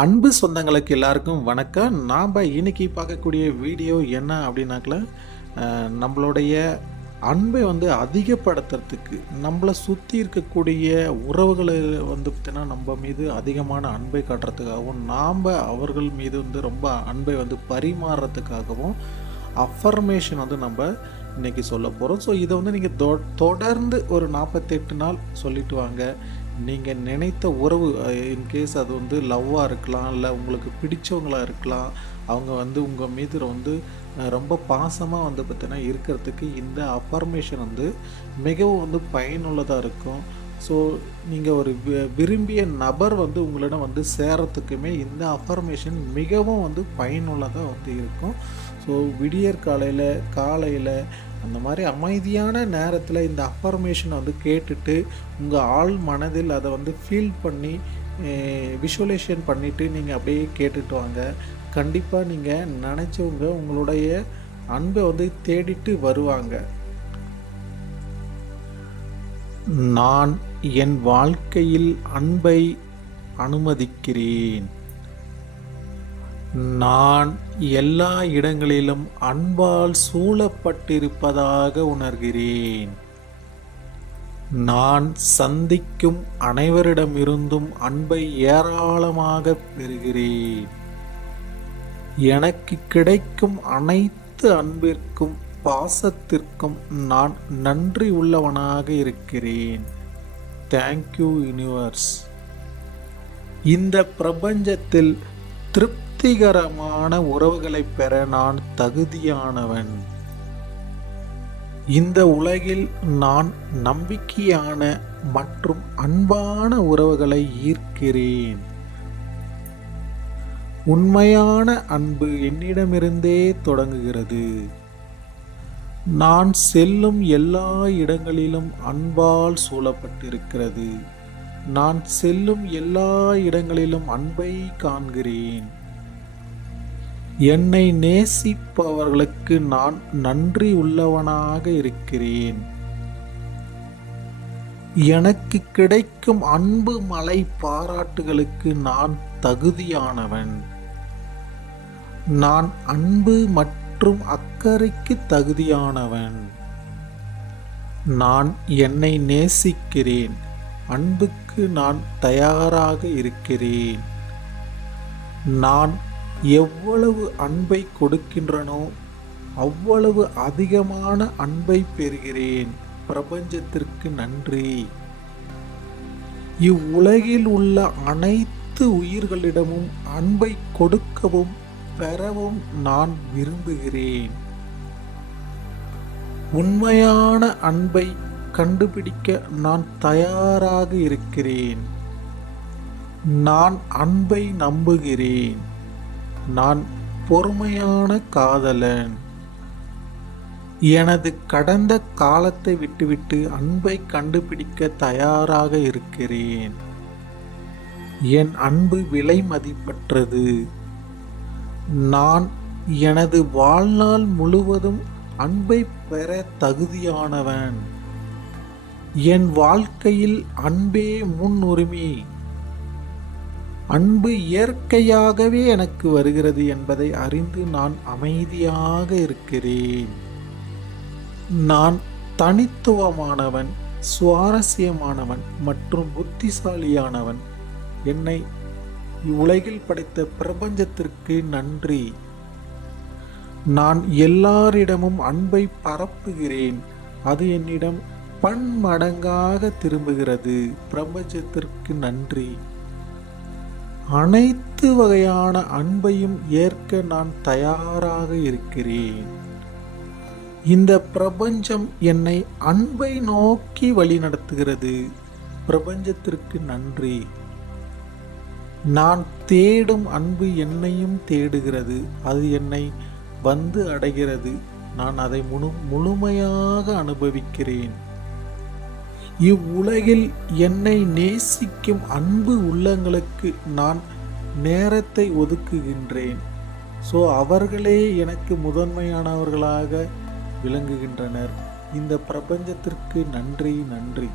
அன்பு சொந்தங்களுக்கு எல்லாருக்கும் வணக்கம். நாம் இன்னைக்கு பார்க்கக்கூடிய வீடியோ என்ன அப்படின்னாக்கல நம்மளுடைய அன்பை வந்து அதிகப்படுத்துறதுக்கு நம்மளை சுற்றி இருக்கக்கூடிய உறவுகளை வந்து பார்த்திங்கன்னா நம்ம மீது அதிகமான அன்பை காட்டுறதுக்காகவும் நாம் அவர்கள் மீது வந்து ரொம்ப அன்பை வந்து பரிமாறுறதுக்காகவும் அஃபர்மேஷன் வந்து நம்ம இன்றைக்கி சொல்ல போகிறோம் ஸோ இதை வந்து நீங்கள் தொ தொடர்ந்து ஒரு நாற்பத்தெட்டு நாள் சொல்லிட்டு வாங்க. நீங்கள் நினைத்த உறவு இன்கேஸ் அது வந்து லவ்வாக இருக்கலாம் இல்லை உங்களுக்கு பிடிச்சவங்களா இருக்கலாம் அவங்க வந்து உங்கள் மீது வந்து ரொம்ப பாசமாக வந்து பார்த்தீங்கன்னா இருக்கிறதுக்கு இந்த அஃபர்மேஷன் வந்து மிகவும் வந்து பயனுள்ளதாக இருக்கும். ஸோ நீங்கள் ஒரு விரும்பிய நபர் வந்து உங்களிடம் வந்து சேரத்துக்குமே இந்த அஃபர்மேஷன் மிகவும் வந்து பயனுள்ளதாக வந்து இருக்கும். ஸோ விடியற் காலையில் காலையில் அந்த மாதிரி அமைதியான நேரத்தில் இந்த அஃபர்மேஷனை வந்து கேட்டுட்டு உங்கள் ஆள் மனதில் அதை வந்து ஃபீல் பண்ணி விஷுவலைசேஷன் பண்ணிவிட்டு நீங்கள் அப்படியே கேட்டுட்டு வாங்க. கண்டிப்பாக நீங்கள் நினச்சவங்க உங்களுடைய அன்பை வந்து தேடிட்டு வருவாங்க. நான் என் வாழ்க்கையில் அன்பை அனுமதிக்கிறேன். நான் எல்லா இடங்களிலும் அன்பால் சூழப்பட்டிருப்பதாக உணர்கிறேன். நான் சந்திக்கும் அனைவரிடமிருந்தும் அன்பை ஏராளமாக பெறுகிறேன். எனக்கு கிடைக்கும் அனைத்து அன்பிற்கும் பாசத்திற்கும் நான் நன்றி உள்ளவனாக இருக்கிறேன். தேங்க்யூ யூனிவர்ஸ் இந்த பிரபஞ்சத்தில் திருப்திகரமான உறவுகளை பெற நான் தகுதியானவன். இந்த உலகில் நான் நம்பிக்கையான மற்றும் அன்பான உறவுகளை ஈர்க்கிறேன். உண்மையான அன்பு என்னிடமிருந்தே தொடங்குகிறது. நான் செல்லும் எல்லா இடங்களிலும் அன்பால் சூழப்பட்டிருக்கிறது. நான் செல்லும் எல்லா இடங்களிலும் அன்பை காண்கிறேன். என்னை நேசிப்பவர்களுக்கு நான் நன்றி உள்ளவனாக இருக்கிறேன். எனக்கு கிடைக்கும் அன்பு மலை பாராட்டுகளுக்கு நான் தகுதியானவன். நான் அன்பு மற்றும் மற்றும் அக்கறைக்கு தகுதியானவன். நான் என்னை நேசிக்கிறேன். அன்புக்கு நான் தயாராக இருக்கிறேன். நான் எவ்வளவு அன்பை கொடுக்கின்றனோ அவ்வளவு அதிகமான அன்பை பெறுகிறேன். பிரபஞ்சத்திற்கு நன்றி. இவ்வுலகில் உள்ள அனைத்து உயிர்களிடமும் அன்பை கொடுக்கவும் பெறவும் நான் விரும்புகிறேன். உண்மையான அன்பை கண்டுபிடிக்க நான் தயாராக இருக்கிறேன். நான் அன்பை நம்புகிறேன். நான் பொறுமையான காதலன். எனது கடந்த காலத்தை விட்டுவிட்டு அன்பை கண்டுபிடிக்க தயாராக இருக்கிறேன். என் அன்பு விலை மதிப்பற்றது. நான் எனது வாழ்நாள் முழுவதும் அன்பை பெற தகுதியானவன். என் வாழ்க்கையில் அன்பே முன்னுரிமை. அன்பு இயற்கையாகவே எனக்கு வருகிறது என்பதை அறிந்து நான் அமைதியாக இருக்கிறேன். நான் தனித்துவமானவன் சுவாரஸ்யமானவன் மற்றும் புத்திசாலியானவன். என்னை இவ்வுலகில் படைத்த பிரபஞ்சத்திற்கு நன்றி. நான் எல்லாரிடமும் அன்பை பரப்புகிறேன். அது என்னிடம் பன்மடங்காக திரும்புகிறது. பிரபஞ்சத்திற்கு நன்றி. அனைத்து வகையான அன்பையும் ஏற்க நான் தயாராக இருக்கிறேன். இந்த பிரபஞ்சம் என்னை அன்பை நோக்கி வழிநடத்துகிறது. பிரபஞ்சத்திற்கு நன்றி. நான் தேடும் அன்பு என்னையும் தேடுகிறது. அது என்னை வந்து அடைகிறது. நான் அதை முழு முழுமையாக அனுபவிக்கிறேன். இவ்வுலகில் என்னை நேசிக்கும் அன்பு உள்ளங்களுக்கு நான் நேரத்தை ஒதுக்குகின்றேன். ஸோ அவர்களே எனக்கு முதன்மையானவர்களாக விளங்குகின்றனர். இந்த பிரபஞ்சத்திற்கு நன்றி நன்றி.